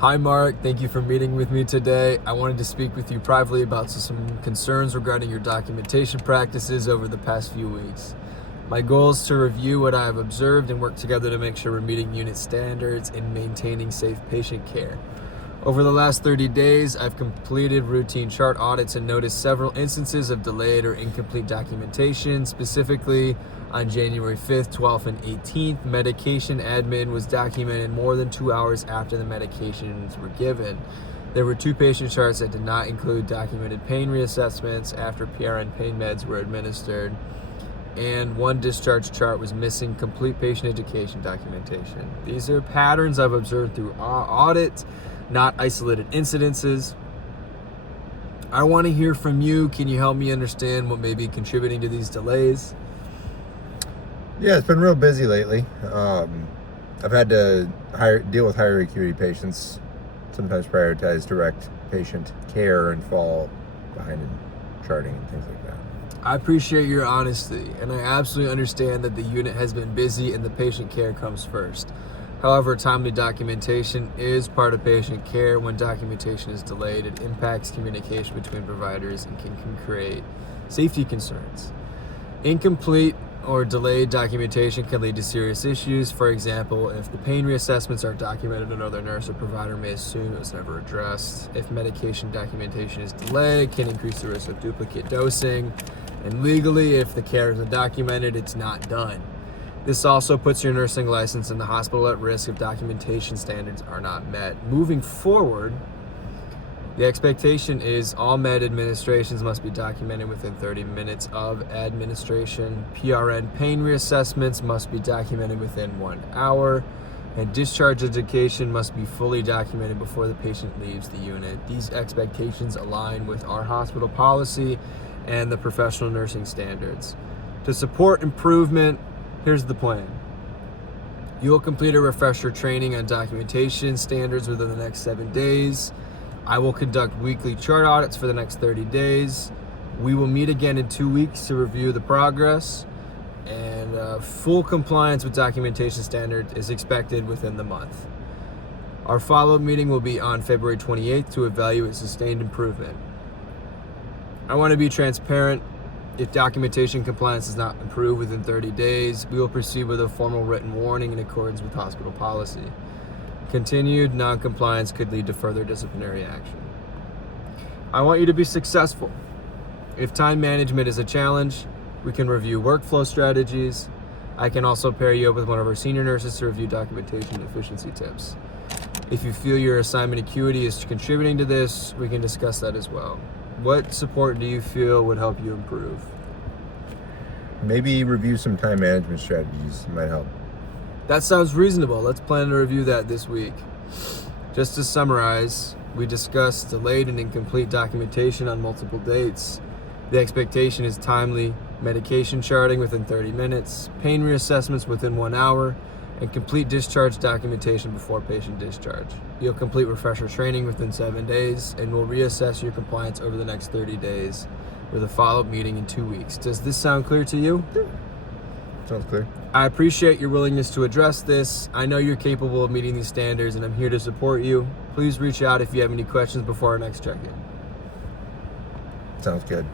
Hi Mark, thank you for meeting with me today. I wanted to speak with you privately about some concerns regarding your documentation practices over the past few weeks. My goal is to review what I have observed and work together to make sure we're meeting unit standards and maintaining safe patient care. Over the last 30 days, I've completed routine chart audits and noticed several instances of delayed or incomplete documentation. Specifically, on January 5th, 12th, and 18th, medication admin was documented more than 2 hours after the medications were given. There were 2 patient charts that did not include documented pain reassessments after PRN pain meds were administered, and 1 discharge chart was missing complete patient education documentation. These are patterns I've observed through our audit, not isolated incidences. I want to hear from you. Can you help me understand what may be contributing to these delays? Yeah, it's been real busy lately. I've had to deal with higher acuity patients, sometimes prioritize direct patient care and fall behind in charting and things like that. I appreciate your honesty, and I absolutely understand that the unit has been busy and the patient care comes first. However, timely documentation is part of patient care. When documentation is delayed, it impacts communication between providers and can create safety concerns. Incomplete or delayed documentation can lead to serious issues. For example, if the pain reassessments are documented, another nurse or provider may assume it was never addressed. If medication documentation is delayed, it can increase the risk of duplicate dosing. And legally, if the care isn't documented, it's not done. This also puts your nursing license and the hospital at risk if documentation standards are not met. Moving forward, the expectation is all med administrations must be documented within 30 minutes of administration. PRN pain reassessments must be documented within 1 hour, and discharge education must be fully documented before the patient leaves the unit. These expectations align with our hospital policy and the professional nursing standards. To support improvement, here's the plan. You will complete a refresher training on documentation standards within the next 7 days. I will conduct weekly chart audits for the next 30 days. We will meet again in 2 weeks to review the progress, and full compliance with documentation standards is expected within the month. Our follow-up meeting will be on February 28th to evaluate sustained improvement. I want to be transparent. If documentation compliance does not improve within 30 days, we will proceed with a formal written warning in accordance with hospital policy. Continued non-compliance could lead to further disciplinary action. I want you to be successful. If time management is a challenge, we can review workflow strategies. I can also pair you up with one of our senior nurses to review documentation efficiency tips. If you feel your assignment acuity is contributing to this, we can discuss that as well. What support do you feel would help you improve? Maybe review some time management strategies might help. That sounds reasonable. Let's plan to review that this week. Just to summarize, we discussed delayed and incomplete documentation on multiple dates. The expectation is timely medication charting within 30 minutes, pain reassessments within 1 hour, and complete discharge documentation before patient discharge. You'll complete refresher training within 7 days, and we'll reassess your compliance over the next 30 days with a follow-up meeting in 2 weeks. Does this sound clear to you? Sounds clear. I appreciate your willingness to address this. I know you're capable of meeting these standards, and I'm here to support you. Please reach out if you have any questions before our next check-in. Sounds good.